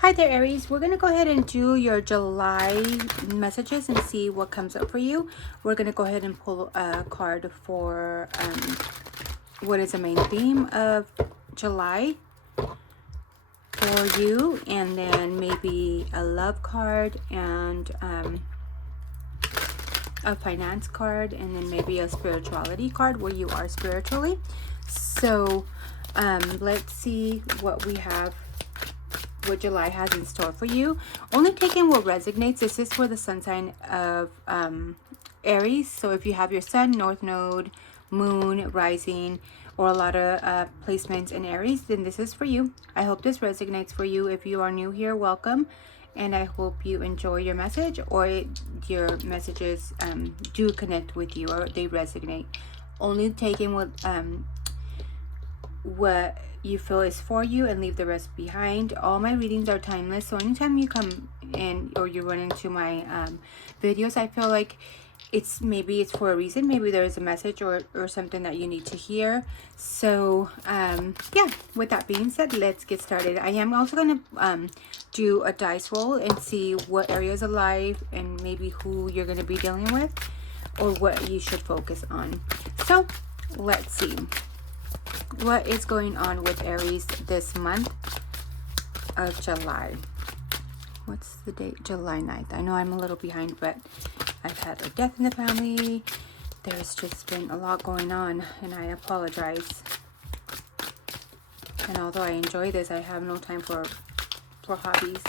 Hi there, Aries. We're going to go ahead and do your July messages and see what comes up for you. We're going to go ahead and pull a card for what is the main theme of July for you, and then maybe a love card and a finance card, and then maybe a spirituality card where you are spiritually. So let's see what we have, what July has in store for you. Only taking what resonates. This is for the sun sign of Aries. So if you have your sun, north node, moon, rising, or a lot of placements in Aries, then this is for you. I hope this resonates for you. If you are new here, welcome. And I hope you enjoy your message, or your messages do connect with you, or they resonate. Only taking what you feel is for you and leave the rest behind. All my readings are timeless, so anytime you come in or you run into my videos, I feel like maybe it's for a reason. Maybe there is a message or something that you need to hear. So yeah, with that being said, let's get started. I am also going to do a dice roll and see what areas of life and maybe who you're going to be dealing with, or what you should focus on. So let's see what is going on with Aries this month of July. What's the date? July 9th. I know I'm a little behind, but I've had a death in the family. There's just been a lot going on, and I apologize. And although I enjoy this, I have no time for hobbies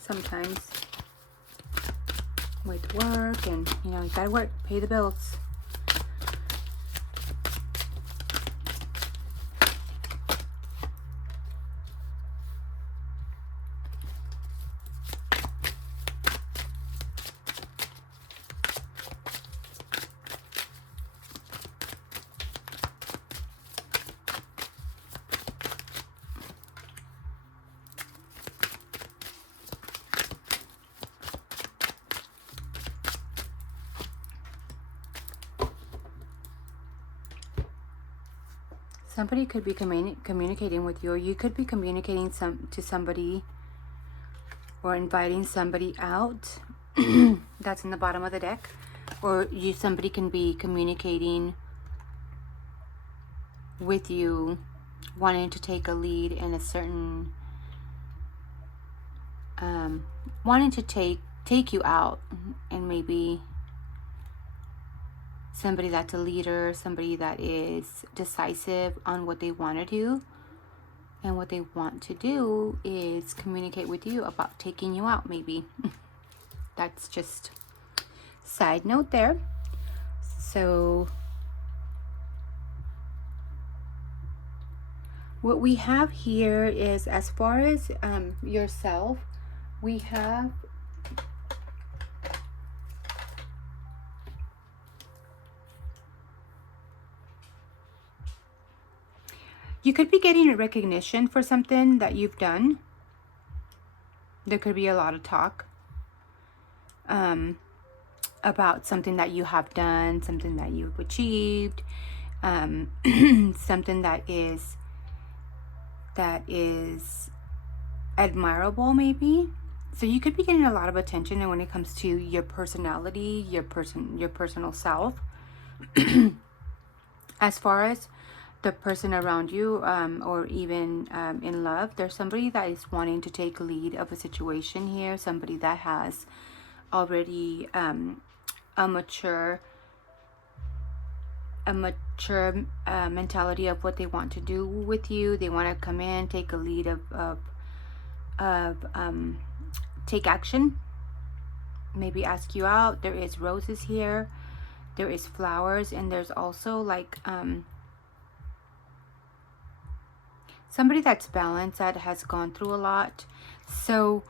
sometimes with work, and you gotta work, pay the bills. Somebody could be communicating with you, or you could be communicating to somebody or inviting somebody out. That's in the bottom of the deck. Or somebody can be communicating with you, wanting to take a lead in a certain, wanting to take you out, and maybe somebody that's a leader, somebody that is decisive on what they want to do. And what they want to do is communicate with you about taking you out, maybe. That's just side note there. So what we have here is, as far as yourself, we have you could be getting a recognition for something that you've done. There could be a lot of talk about something that you have done, something that you've achieved, something that is admirable, maybe. So you could be getting a lot of attention, and when it comes to your personality, your personal self. As far as the person around you, or even in love, there's somebody that is wanting to take lead of a situation here. Somebody that has already a mature mentality of what they want to do with you. They want to come in, take a lead of take action, maybe ask you out. There is roses here, there is flowers, and there's also like somebody that's balanced, that has gone through a lot. So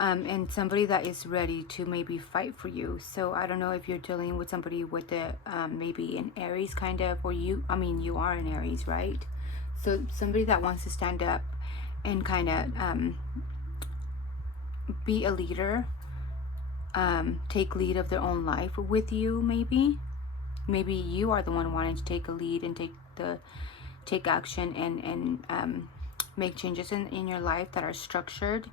and somebody that is ready to maybe fight for you. So I don't know if you're dealing with somebody with the maybe an Aries kind of, or you are an Aries, right? So somebody that wants to stand up and kind of be a leader, take lead of their own life with you. Maybe you are the one wanting to take a lead and take action and make changes in your life that are structured.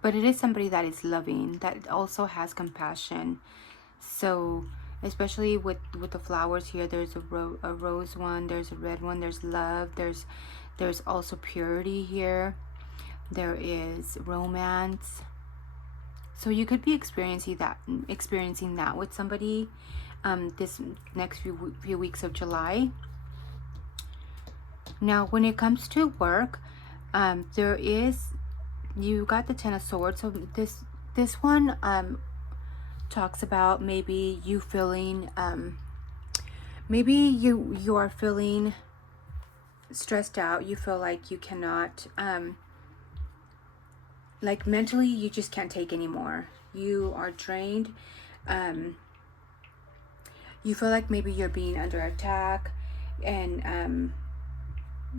But it is somebody that is loving, that also has compassion. So especially with the flowers here, there's a rose one, there's a red one, there's love, there's also purity here, there is romance. So you could be experiencing that with somebody this next few weeks of July. Now when it comes to work, you got the Ten of Swords. So this one talks about maybe you feeling maybe you are feeling stressed out. You feel like you cannot like mentally you just can't take anymore. You are drained. You feel like maybe you're being under attack, and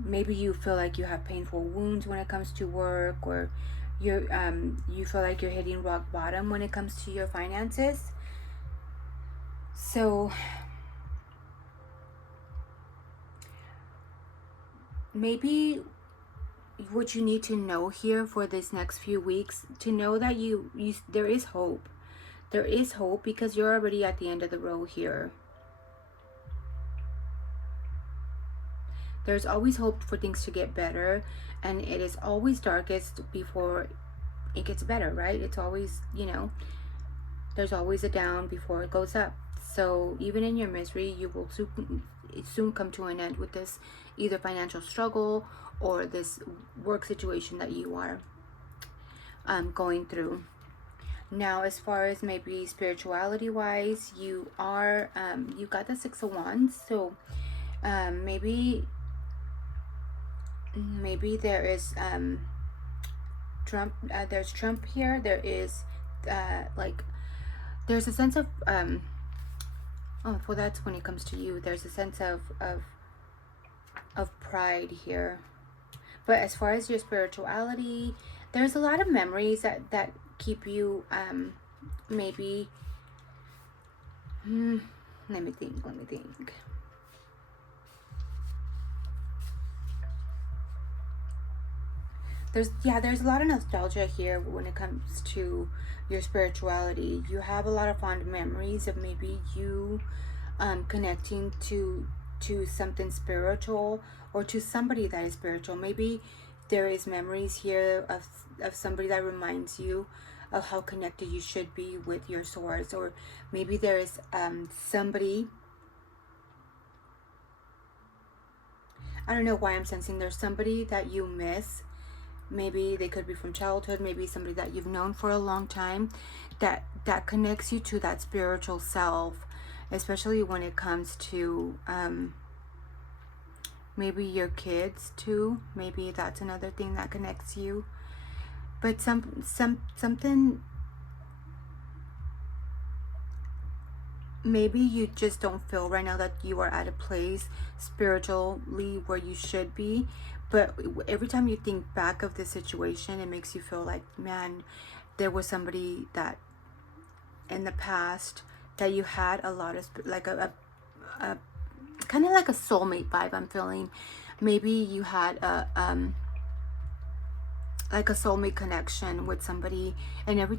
maybe you feel like you have painful wounds when it comes to work, or you feel like you're hitting rock bottom when it comes to your finances. So maybe what you need to know here for this next few weeks, to know that there is hope. There is hope because you're already at the end of the road here. There's always hope for things to get better, and it is always darkest before it gets better, right? It's always, there's always a down before it goes up. So even in your misery, you will soon come to an end with this either financial struggle or this work situation that you are going through. Now, as far as maybe spirituality wise, you got the Six of Wands. So maybe there is Trump. There's Trump here. There is there's a sense of oh, well, that's when it comes to you. There's a sense of pride here. But as far as your spirituality, there's a lot of memories that keep you maybe let me think. There's a lot of nostalgia here when it comes to your spirituality. You have a lot of fond memories of maybe you connecting to something spiritual, or to somebody that is spiritual. Maybe there is memories here of somebody that reminds you of how connected you should be with your source, or maybe there is somebody, I don't know why I'm sensing there's somebody that you miss. Maybe they could be from childhood, maybe somebody that you've known for a long time, that connects you to that spiritual self, especially when it comes to maybe your kids too. Maybe that's another thing that connects you. But something, maybe you just don't feel right now that you are at a place spiritually where you should be. But every time you think back of this situation, it makes you feel like, man, there was somebody that in the past that you had a lot of, like a kind of like a soulmate vibe I'm feeling. Maybe you had like a soulmate connection with somebody, and every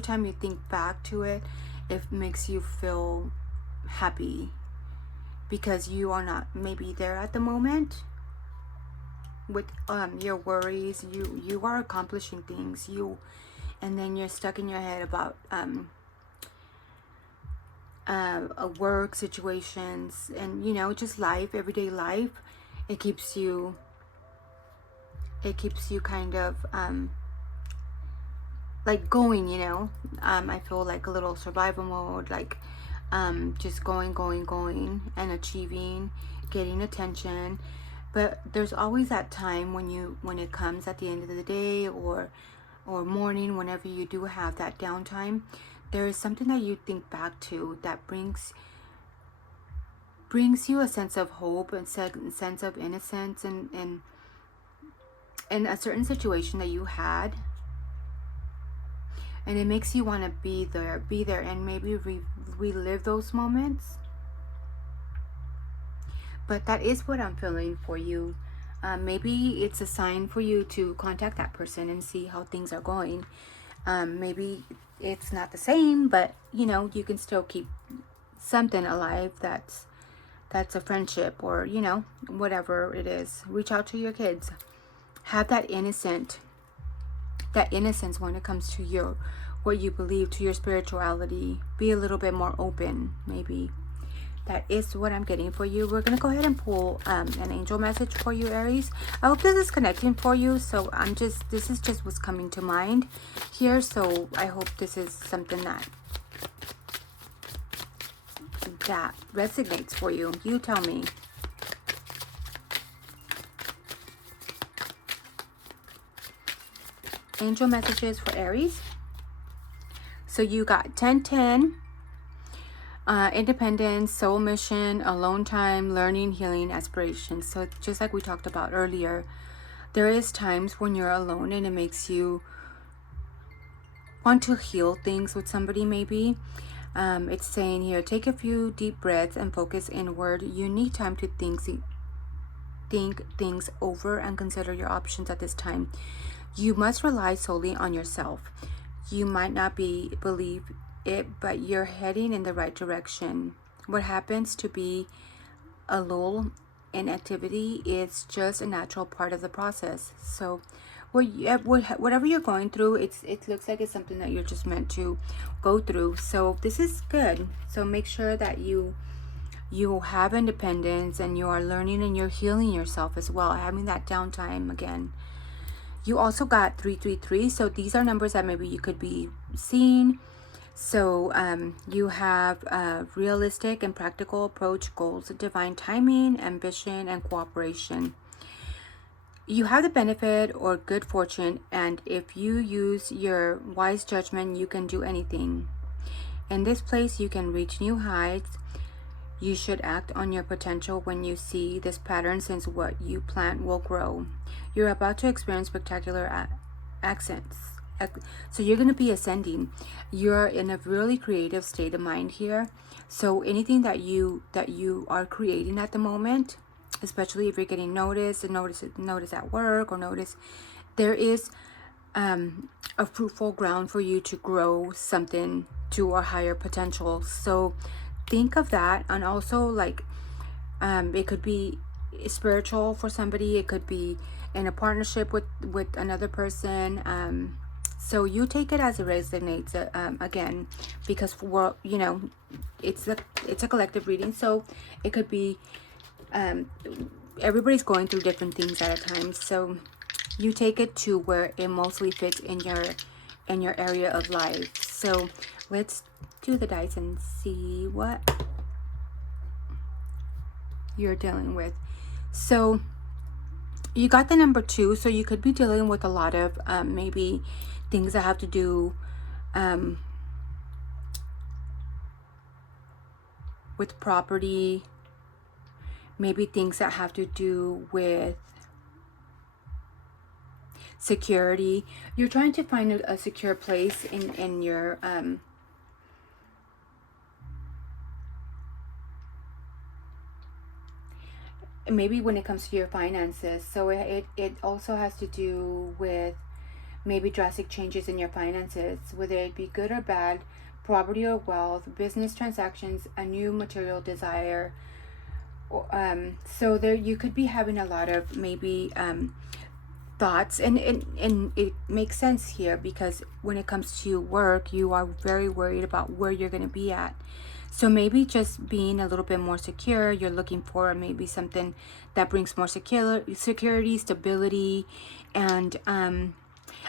time you think back to it, it makes you feel happy because you are not maybe there at the moment with your worries. You are accomplishing things, and then you're stuck in your head about work situations, and just life, everyday life. It keeps you kind of like going, I feel like a little survival mode, like just going and achieving, getting attention. But there's always that time when it comes at the end of the day or morning, whenever you do have that downtime, there is something that you think back to that brings you a sense of hope and sense of innocence, and a certain situation that you had, and it makes you want to be there and maybe relive those moments. But that is what I'm feeling for you. Maybe it's a sign for you to contact that person and see how things are going. Maybe it's not the same, but you know, you can still keep something alive that's a friendship, or you know, whatever it is. Reach out to your kids. Have that innocence when it comes to your what you believe, to your spirituality. Be a little bit more open, maybe. That is what I'm getting for you. We're gonna go ahead and pull an angel message for you, Aries. I hope this is connecting for you. So this is just what's coming to mind here. So I hope this is something that resonates for you. You tell me. Angel messages for Aries. So you got 1010. Independence, soul mission, alone time, learning, healing, aspirations. So just like we talked about earlier, there is times when you're alone and it makes you want to heal things with somebody, maybe. It's saying here, take a few deep breaths and focus inward. You need time to think things over and consider your options at this time. You must rely solely on yourself. You might not believe it, but you're heading in the right direction. What happens to be a lull in activity is just a natural part of the process. So whatever you're going through, it looks like it's something that you're just meant to go through. So this is good. So make sure that you have independence, and you are learning and you're healing yourself as well, having that downtime again. You also got 333. So these are numbers that maybe you could be seeing. So you have a realistic and practical approach, goals, divine timing, ambition, and cooperation. You have the benefit or good fortune, and if you use your wise judgment, you can do anything. In this place, you can reach new heights. You should act on your potential when you see this pattern, since what you plant will grow. You're about to experience spectacular accents. So you're going to be ascending. You're in a really creative state of mind here. So anything that you are creating at the moment, especially if you're getting notice at work, or notice, there is a fruitful ground for you to grow something to a higher potential. So think of that. And also, like, it could be spiritual for somebody. It could be in a partnership with another person. So you take it as it resonates, again, because you know, it's a collective reading. So it could be everybody's going through different things at a time. So you take it to where it mostly fits in your area of life. So let's do the dice and see what you're dealing with. So you got the number 2. So you could be dealing with a lot of maybe things that have to do with property, maybe things that have to do with security. You're trying to find a secure place in your maybe when it comes to your finances. So it also has to do with maybe drastic changes in your finances, whether it be good or bad, property or wealth, business transactions, a new material desire. So there you could be having a lot of maybe thoughts, and it makes sense here, because when it comes to work, you are very worried about where you're going to be at. So maybe just being a little bit more secure. You're looking for maybe something that brings more security, stability, and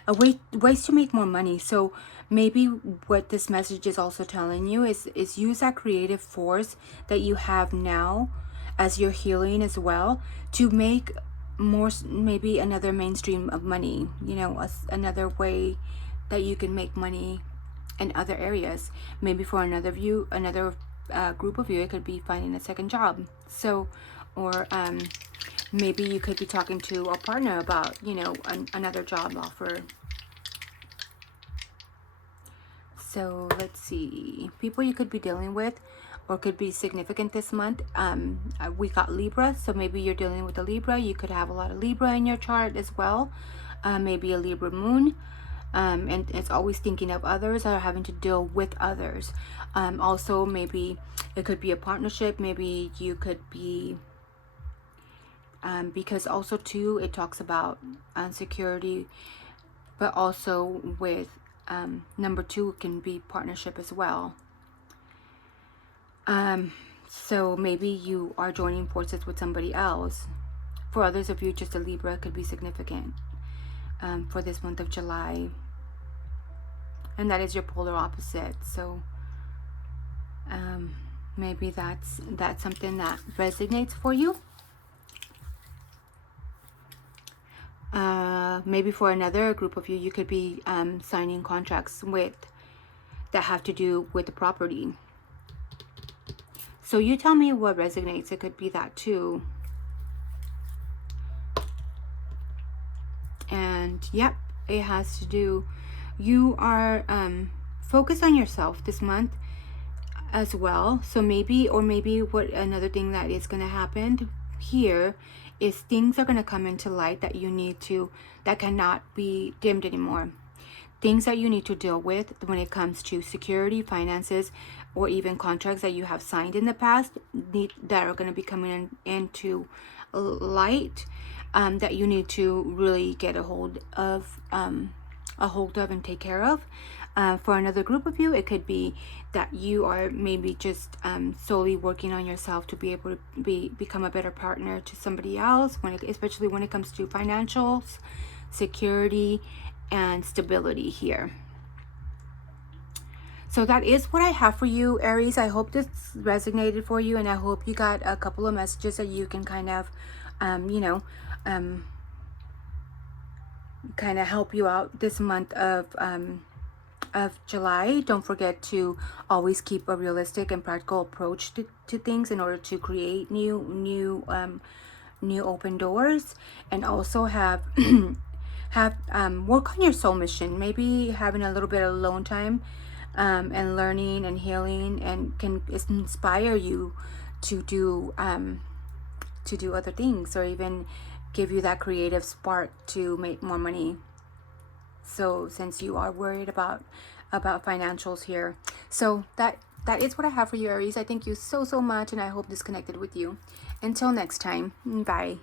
ways to make more money. So maybe what this message is also telling you is use that creative force that you have now as you're healing as well, to make more, maybe another mainstream of money, you know, another way that you can make money in other areas. Maybe for another group of you, it could be finding a second job. So, or maybe you could be talking to a partner about, you know, another job offer. So let's see, people you could be dealing with, or could be significant this month. We got Libra, so maybe you're dealing with a Libra. You could have a lot of Libra in your chart as well. Maybe a Libra moon. And it's always thinking of others or having to deal with others. Also, maybe it could be a partnership. Maybe you could be, because also too, it talks about security, but also with number 2 can be partnership as well. So maybe you are joining forces with somebody else. For others of you, just a Libra could be significant for this month of July. And that is your polar opposite. So maybe that's something that resonates for you. Maybe for another group of you, you could be signing contracts that have to do with the property. So you tell me what resonates. It could be that too. And yep, it has to do, you are focused on yourself this month as well. So maybe what another thing that is going to happen here is things are going to come into light that that cannot be dimmed anymore. Things that you need to deal with when it comes to security, finances, or even contracts that you have signed in the past that are going to be coming into light, that you need to really get a hold of and take care of. For another group of you, it could be that you are maybe just solely working on yourself to be able to become a better partner to somebody else, especially when it comes to financials, security, and stability here. So that is what I have for you, Aries. I hope this resonated for you, and I hope you got a couple of messages that you can kind of, kind of help you out this month of July. Don't forget to always keep a realistic and practical approach to things in order to create new open doors, and also have work on your soul mission. Maybe having a little bit of alone time and learning and healing, and can inspire you to do other things, or even give you that creative spark to make more money. So since you are worried about financials here, so that is what I have for you, Aries. I thank you so much, and I hope this connected with you. Until next time, bye.